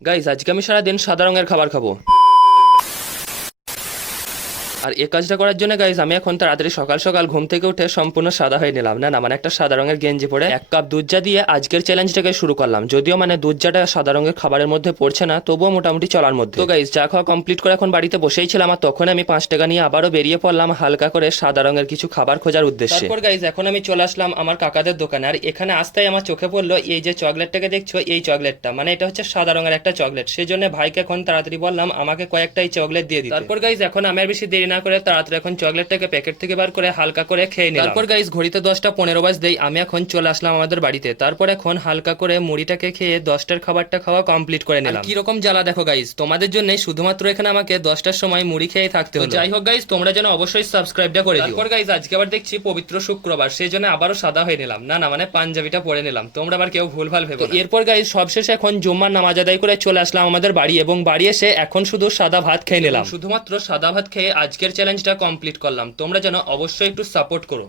Guys আজকে আমি সারাদিন সাদা রঙের খাবার খাবো। আর এই কাজটা করার জন্য গাইস আমি এখন তাড়াতাড়ি সকাল সকাল ঘুম থেকে উঠে সম্পূর্ণ সাদা হয়ে নিলাম। না মানে একটা সাদা রঙের গেঞ্জি পরে 1 কাপ দুধ চা দিয়ে আজকের চ্যালেঞ্জটাকে শুরু করলাম। যদিও মানে দুধ চাটা সাদা রঙের খাবারের মধ্যে পড়ছে না, তবুও মোটামুটি চলার মধ্যে। তো গাইস চা খাওয়া কমপ্লিট করে এখন বাড়িতে বসেই ছিলাম, আর তখন আমি 5 টাকা নিয়ে আবারও বেরিয়ে পড়লাম হালকা করে সাদা রঙের কিছু খাবার খোঁজার উদ্দেশ্যে। তারপর গাইস এখন আমি চলে আসলাম আমার কাকাদের দোকানে, আর এখানে আসতেই আমার চোখে পড়লো এই যে চকলেটটাকে দেখছো, এই চকলেটটা মানে এটা হচ্ছে সাদা রঙের একটা চকলেট। সেই জন্য ভাইকে এখন তাড়াতাড়ি বললাম আমাকে কয়েকটা এই চকলেট দিয়ে দিতে। তারপর গাইস এখন আমি আর বেশি দেরি না করে তাড়াতাড়ি এখন চকলেটটাকে প্যাকেট থেকে বার করে হালকা করে খেয়ে নিলাম। তারপর গাইস ঘড়িতে 10টা 15 বাজতেই আমি এখন চলে আসলাম আমাদের বাড়িতে। তারপর এখন হালকা করে মুড়িটাকে খেয়ে 10টার খাবারটা খাওয়া কমপ্লিট করে নিলাম। কি রকম জ্বালা দেখো গাইস, তোমাদের জন্য শুধুমাত্র এখানে আমাকে 10টার সময় মুড়ি খেয়ে থাকতে হলো। যাই হোক গাইস, তোমরা যেন অবশ্যই সাবস্ক্রাইবটা করে দিও। তারপর গাইস আজকে আবার দেখছি পবিত্র শুক্রবার, সেই জন্য আবারও সাদা হয়ে নিলাম। না মানে পাঞ্জাবিটা পরে নিলাম, তোমরা আবার কেউ ভুলভাল ভেবো না। এরপর গাইস সবশেষে এখন জুম্মার নামাজ আদায় করে চলে আসলাম আমাদের বাড়ি, এবং বাড়ি এসে এখন শুধু সাদা ভাত খেয়ে নিলাম। শুধুমাত্র সাদা ভাত খেয়ে আজকের চ্যালেঞ্জটা কমপ্লিট করলাম। তোমরা যেন অবশ্যই একটু সাপোর্ট করো।